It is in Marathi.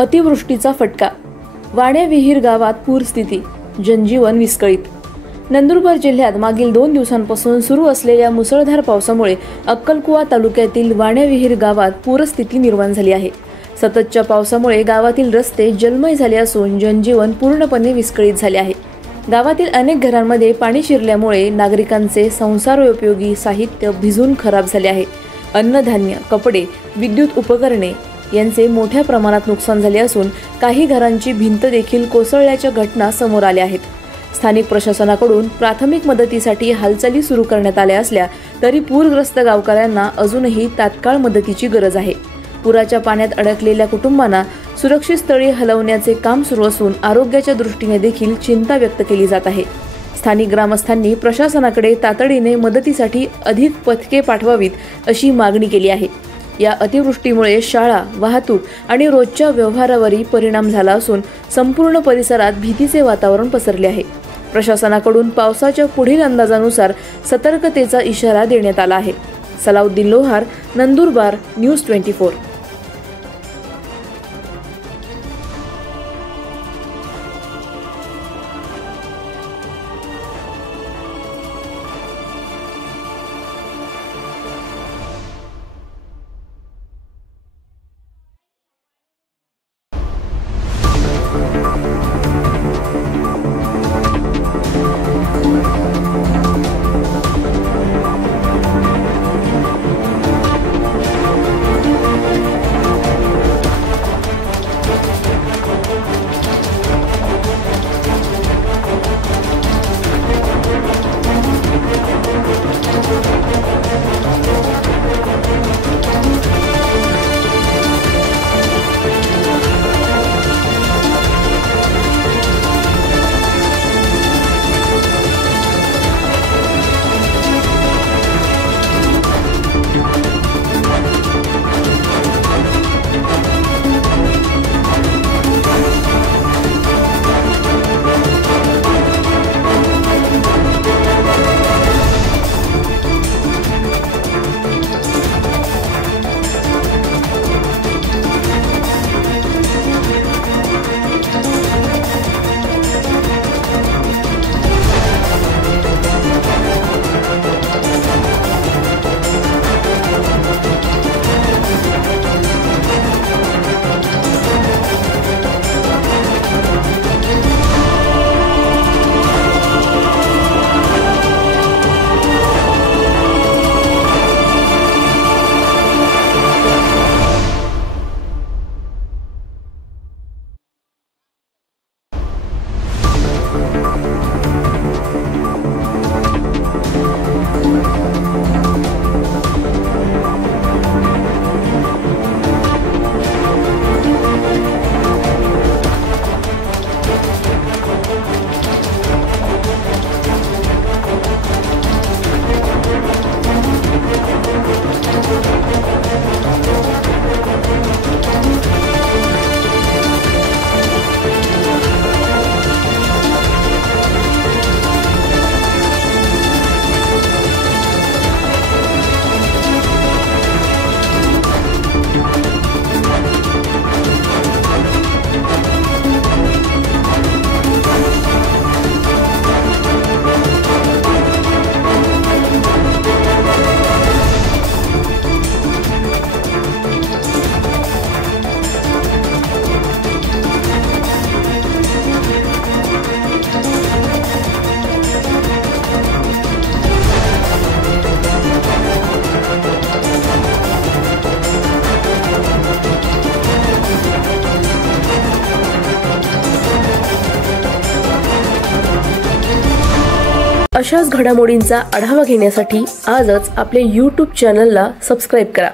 अतिवृष्टीचा फटका, वाण्याविहीर गावात पूरस्थिती, जनजीवन विस्कळीत। नंदुरबार जिल्ह्यात मागील 2 दिवसांपासून सुरू असलेल्या मुसळधार पावसामुळे अक्कलकुवा तालुक्यातील वाण्याविहीर गावात पूरस्थिती निर्माण झाली आहे। सततच्या पावसामुळे गावातील रस्ते जलमय झाले असून जनजीवन पूर्णपणे विस्कळीत झाले आहे। गावातील अनेक घरांमध्ये पाणी शिरल्यामुळे नागरिकांचे संसारोपयोगी साहित्य भिजून खराब झाले आहे। अन्नधान्य, कपडे, विद्युत उपकरणे यांचे मोठ्या प्रमाणात नुकसान झाले असून काही घरांची भिंत देखील कोसळल्याच्या घटना समोर आल्या आहेत। स्थानिक प्रशासनाकडून प्राथमिक मदतीसाठी हालचाली सुरू करण्यात आल्या असल्या तरी पूरग्रस्त गावकऱ्यांना अजूनही तात्काळ मदतीची गरज आहे। पुराच्या पाण्यात अडकलेल्या कुटुंबांना सुरक्षित स्थळी हलवण्याचे काम सुरू असून आरोग्याच्या दृष्टीने देखील चिंता व्यक्त केली जात आहे। स्थानिक ग्रामस्थांनी प्रशासनाकडे तातडीने मदतीसाठी अधिक पथके पाठवावीत अशी मागणी केली आहे। या अतिवृष्टीमुळे शाळा, वाहतूक आणि रोजच्या व्यवहारावरही परिणाम झाला असून संपूर्ण परिसरात भीतीचे वातावरण पसरले आहे। प्रशासनाकडून पावसाच्या पुढील अंदाजानुसार सतर्कतेचा इशारा देण्यात आला आहे। सलाउद्दीन लोहार, नंदुरबार, न्यूज 24। अशाच घडामोडींचा आढावा घेण्यासाठी आजच आपल्या YouTube चॅनलला सबस्क्राइब करा।